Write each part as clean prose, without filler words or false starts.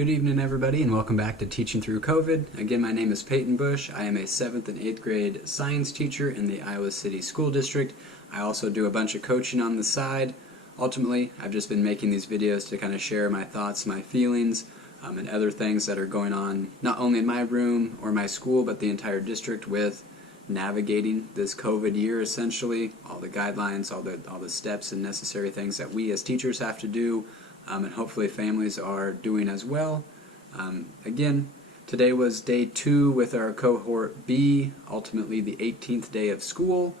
Good evening, everybody, and welcome back to Teaching Through COVID. Again, my name is Peyton Bush. I am a 7th and 8th grade science teacher in the Iowa City School District. I also do a bunch of coaching on the side. Ultimately, I've just been making these videos to kind of share my thoughts, my feelings, and other things that are going on, not only in my room or my school, but the entire district with navigating this COVID year, essentially. All the guidelines, all the steps and necessary things that we as teachers have to do, and hopefully families are doing as well. Again, today was day 2 with our cohort B, ultimately the 18th day of school.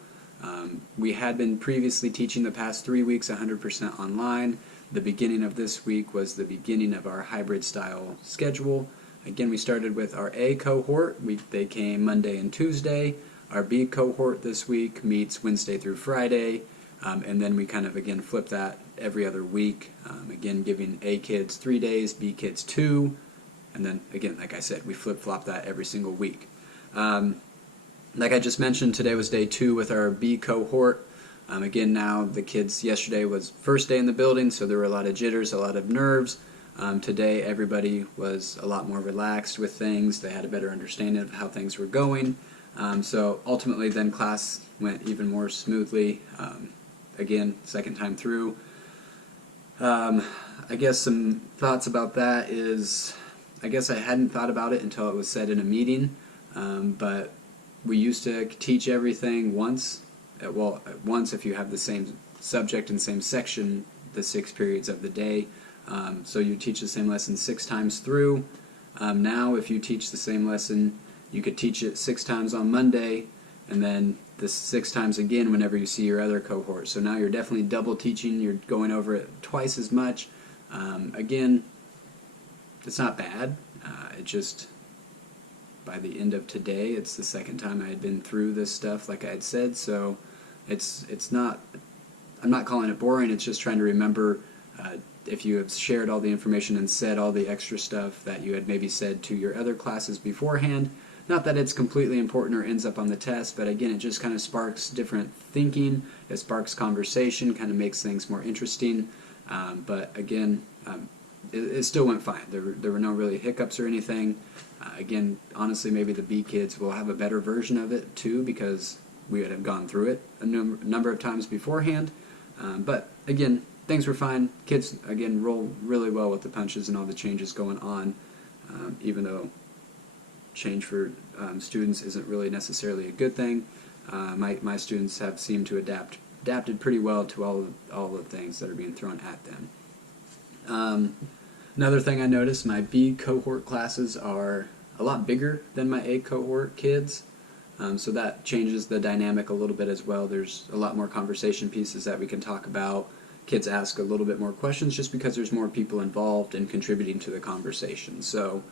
We had been previously teaching the past 3 weeks 100% online. The beginning of this week was the beginning of our hybrid style schedule. Again, we started with our A cohort. They came Monday and Tuesday. Our B cohort this week meets Wednesday through Friday. And then we kind of, again, flip that every other week, again, giving A kids 3 days, B kids 2, and then, again, like I said, we flip-flop that every single week. Like I just mentioned, today was day 2 with our B cohort. Again, now the kids, yesterday was first day in the building, so there were a lot of jitters, a lot of nerves. Today, everybody was a lot more relaxed with things. They had a better understanding of how things were going. So ultimately, then class went even more smoothly. Again, second time through. I guess some thoughts about that is, I guess I hadn't thought about it until it was said in a meeting, but we used to teach everything once. Once if you have the same subject and same section, the 6 periods of the day. So you teach the same lesson 6 times through. Now if you teach the same lesson, you could teach it 6 times on Monday, and then the 6 times again whenever you see your other cohort. So now you're definitely double teaching, you're going over it twice as much. Again, it's not bad. It just, by the end of today, it's the second time I had been through this stuff, like I had said, so it's not, I'm not calling it boring, it's just trying to remember if you have shared all the information and said all the extra stuff that you had maybe said to your other classes beforehand. Not that it's completely important or ends up on the test, but again, it just kind of sparks different thinking, it sparks conversation, kind of makes things more interesting. But again, it still went fine. There were no really hiccups or anything. Again, honestly, maybe the B kids will have a better version of it too, because we would have gone through it a number of times beforehand. But again, things were fine. Kids, again, roll really well with the punches and all the changes going on, even though change for students isn't really necessarily a good thing. My students have seemed to adapted pretty well to all the things that are being thrown at them. Another thing I noticed, my B cohort classes are a lot bigger than my A cohort kids, so that changes the dynamic a little bit as well. There's a lot more conversation pieces that we can talk about. Kids ask a little bit more questions just because there's more people involved in contributing to the conversation. So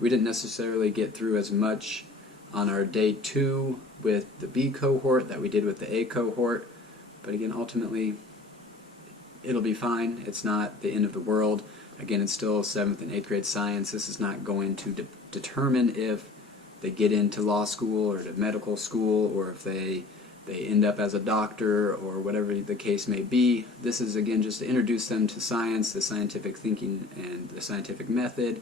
we didn't necessarily get through as much on our day 2 with the B cohort that we did with the A cohort, but again, ultimately, it'll be fine. It's not the end of the world. Again, it's still 7th and 8th grade science. This is not going to determine if they get into law school or to medical school, or if they end up as a doctor or whatever the case may be. This is, again, just to introduce them to science, the scientific thinking and the scientific method,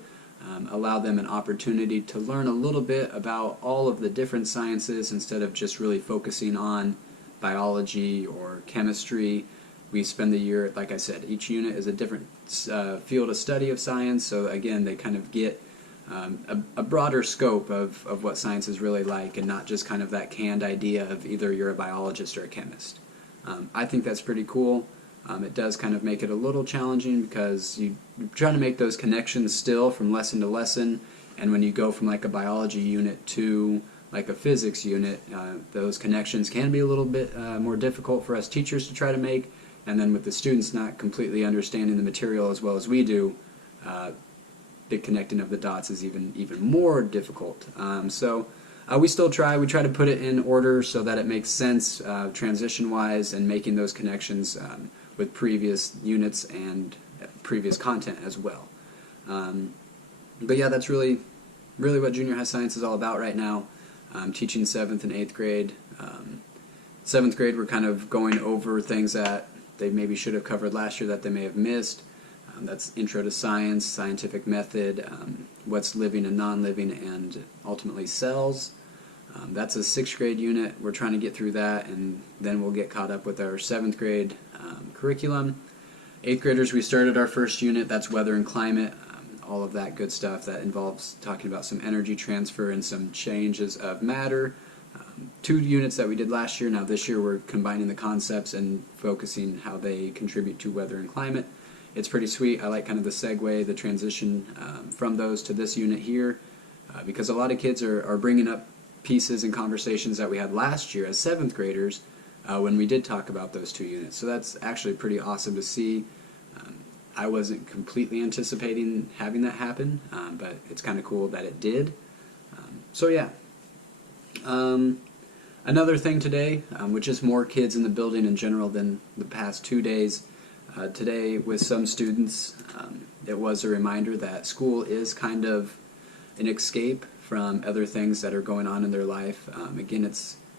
allow them an opportunity to learn a little bit about all of the different sciences instead of just really focusing on biology or chemistry. We spend the year, like I said, each unit is a different field of study of science, so again, they kind of get a broader scope of what science is really like, and not just kind of that canned idea of either you're a biologist or a chemist. I think that's pretty cool. It does kind of make it a little challenging because you're trying to make those connections still from lesson to lesson, and when you go from like a biology unit to like a physics unit, those connections can be a little bit more difficult for us teachers to try to make, and then with the students not completely understanding the material as well as we do, the connecting of the dots is even more difficult. So we still try. We try to put it in order so that it makes sense transition-wise, and making those connections with previous units and previous content as well. But yeah, that's really what junior high science is all about right now. Teaching 7th and 8th grade. 7th grade, we're kind of going over things that they maybe should have covered last year that they may have missed. That's Intro to Science, Scientific Method, what's living and non-living, and ultimately cells. That's a 6th grade unit. We're trying to get through that, and then we'll get caught up with our 7th grade curriculum. 8th graders, we started our first unit. That's Weather and Climate, all of that good stuff that involves talking about some energy transfer and some changes of matter. 2 units that we did last year. Now this year we're combining the concepts and focusing how they contribute to weather and climate. It's pretty sweet. I like kind of the segue, the transition from those to this unit here, because a lot of kids are bringing up pieces and conversations that we had last year as 7th graders when we did talk about those 2 units. So that's actually pretty awesome to see. I wasn't completely anticipating having that happen, but it's kind of cool that it did. So yeah. Another thing today, which is more kids in the building in general than the past 2 days. Today with some students, it was a reminder that school is kind of an escape from other things that are going on in their life. Again,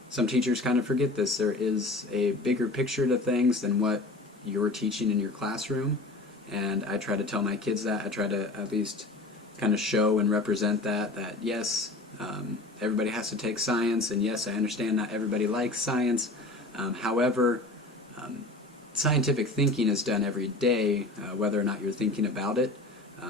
some teachers kind of forget this. There is a bigger picture to things than what you're teaching in your classroom, and I try to tell my kids that. I try to at least kind of show and represent that yes, everybody has to take science, and yes, I understand not everybody likes science. However, scientific thinking is done every day, whether or not you're thinking about it.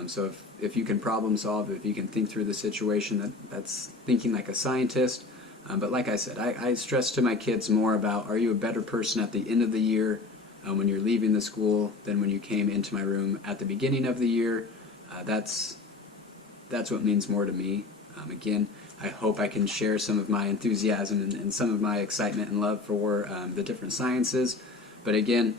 So if you can problem solve, if you can think through the situation, that's thinking like a scientist. But like I said, I stress to my kids more about, are you a better person at the end of the year when you're leaving the school than when you came into my room at the beginning of the year? That's what means more to me. Again, I hope I can share some of my enthusiasm and some of my excitement and love for the different sciences. But again,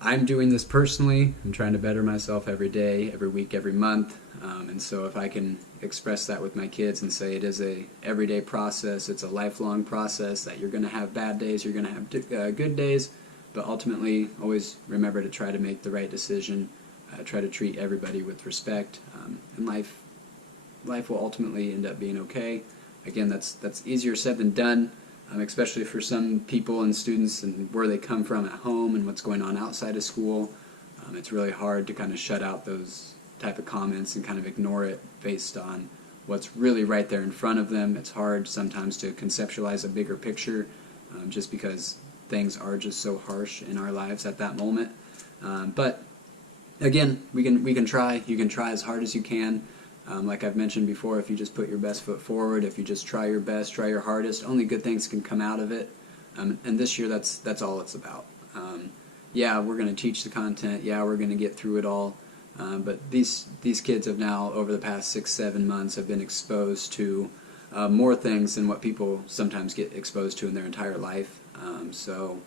I'm doing this personally. I'm trying to better myself every day, every week, every month. And so if I can express that with my kids and say it is a everyday process, it's a lifelong process, that you're going to have bad days, you're going to have good days, but ultimately always remember to try to make the right decision, try to treat everybody with respect, and life will ultimately end up being okay. Again, that's easier said than done. Especially for some people and students and where they come from at home and what's going on outside of school. It's really hard to kind of shut out those type of comments and kind of ignore it based on what's really right there in front of them. It's hard sometimes to conceptualize a bigger picture just because things are just so harsh in our lives at that moment. But again, we can try. You can try as hard as you can. Like I've mentioned before, if you just put your best foot forward, if you just try your best, try your hardest, only good things can come out of it. And this year, that's all it's about. Yeah, we're going to teach the content. Yeah, we're going to get through it all. But these kids have now, over the past 6-7 months, have been exposed to more things than what people sometimes get exposed to in their entire life. So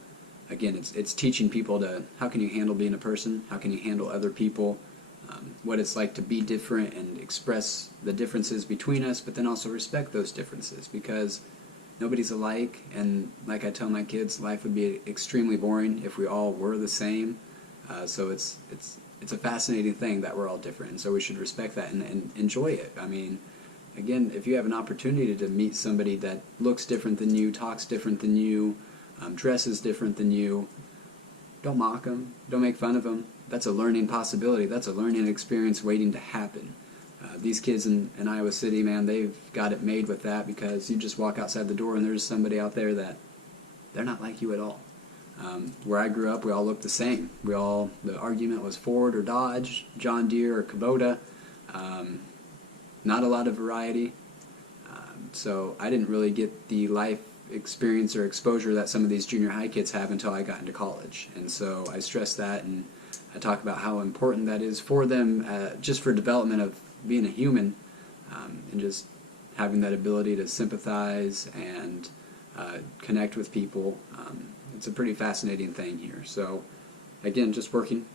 again, it's teaching people to, how can you handle being a person? How can you handle other people? What it's like to be different and express the differences between us, but then also respect those differences, because nobody's alike. And like I tell my kids, life would be extremely boring if we all were the same. So it's a fascinating thing that we're all different, and so we should respect that and enjoy it. I mean, again, if you have an opportunity to meet somebody that looks different than you, talks different than you, dresses different than you, don't mock them, don't make fun of them. That's a learning possibility. That's a learning experience waiting to happen. These kids in Iowa City, man, they've got it made with that, because you just walk outside the door and there's somebody out there that they're not like you at all. Where I grew up, we all looked the same. The argument was Ford or Dodge, John Deere or Kubota. Not a lot of variety. So I didn't really get the life experience or exposure that some of these junior high kids have until I got into college. And so I stress that, and I talk about how important that is for them, just for development of being a human, and just having that ability to sympathize and connect with people. It's a pretty fascinating thing here. So again, just working.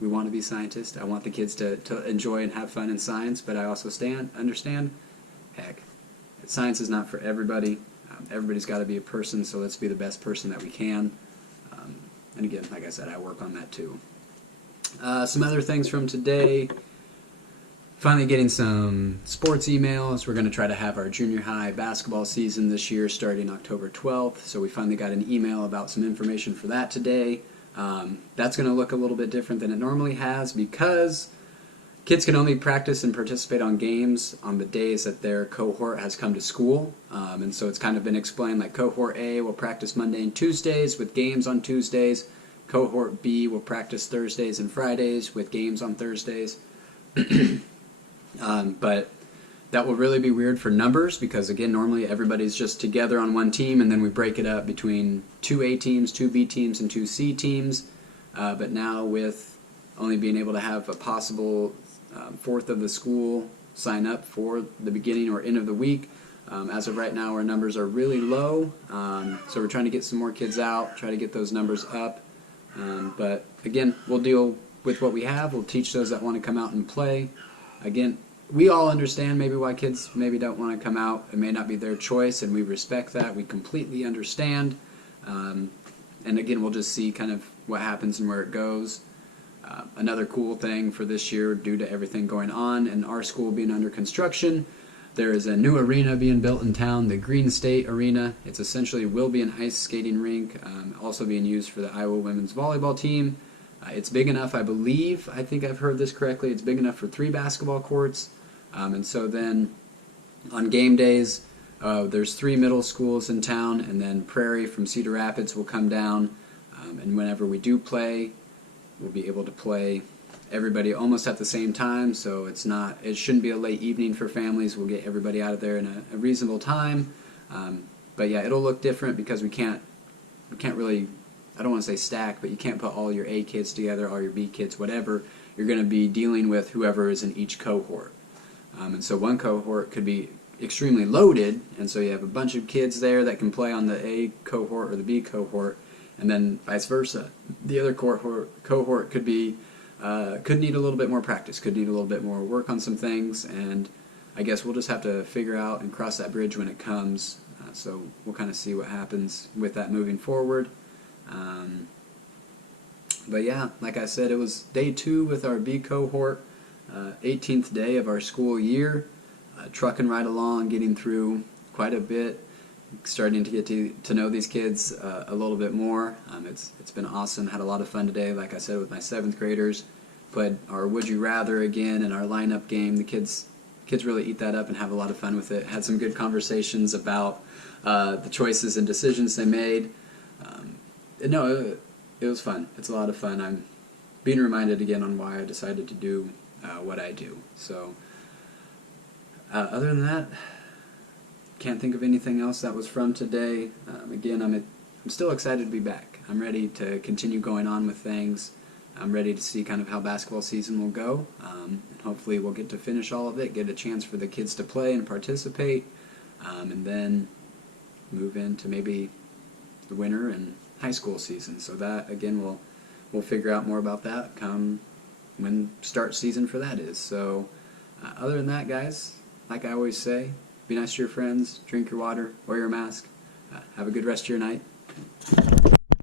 We want to be scientists. I want the kids to enjoy and have fun in science, but I also understand, heck, science is not for everybody. Everybody's got to be a person, so let's be the best person that we can. And again, like I said, I work on that too. Some other things from today. Finally getting some sports emails. We're going to try to have our junior high basketball season this year starting October 12th. So we finally got an email about some information for that today. That's going to look a little bit different than it normally has because kids can only practice and participate on games on the days that their cohort has come to school. And so it's kind of been explained like Cohort A will practice Monday and Tuesdays with games on Tuesdays. Cohort B will practice Thursdays and Fridays with games on Thursdays. But that will really be weird for numbers because, again, normally everybody's just together on one team and then we break it up between 2 A teams, 2 B teams, and 2 C teams. But now with only being able to have a possible fourth of the school sign up for the beginning or end of the week, as of right now our numbers are really low. So we're trying to get some more kids out, try to get those numbers up. But again, we'll deal with what we have. We'll teach those that want to come out and play. Again, we all understand maybe why kids maybe don't want to come out. It may not be their choice, and we respect that. We completely understand. And again, we'll just see kind of what happens and where it goes. Another cool thing for this year, due to everything going on and our school being under construction, there is a new arena being built in town, the Green State Arena. It's essentially will be an ice skating rink, also being used for the Iowa women's volleyball team. It's big enough, I believe, I think I've heard this correctly, it's big enough for 3 basketball courts. And so then on game days, there's 3 middle schools in town, and then Prairie from Cedar Rapids will come down. And whenever we do play, we'll be able to play everybody almost at the same time, so it shouldn't be a late evening for families. We'll get everybody out of there in a reasonable time. But yeah, it'll look different because we can't really, I don't want to say stack, but you can't put all your A kids together, all your B kids, whatever. You're going to be dealing with whoever is in each cohort. And so one cohort could be extremely loaded, and so you have a bunch of kids there that can play on the A cohort or the B cohort, and then vice versa. The other cohort could be could need a little bit more practice, could need a little bit more work on some things, and I guess we'll just have to figure out and cross that bridge when it comes. So we'll kind of see what happens with that moving forward. But yeah, like I said, it was day 2 with our B cohort, 18th day of our school year, trucking right along, getting through quite a bit, starting to get to know these kids a little bit more. It's been awesome. Had a lot of fun today, like I said, with my 7th graders. Played our Would You Rather again and our lineup game. The kids really eat that up and have a lot of fun with it. Had some good conversations about the choices and decisions they made. It was fun. It's a lot of fun. I'm being reminded again on why I decided to do what I do. So other than that, can't think of anything else that was from today. Again, I'm still excited to be back. I'm ready to continue going on with things. I'm ready to see kind of how basketball season will go. And hopefully we'll get to finish all of it, get a chance for the kids to play and participate, and then move into maybe the winter and high school season. So that, again, we'll figure out more about that come when start season for that is. So other than that, guys, like I always say, be nice to your friends, drink your water, wear your mask, have a good rest of your night.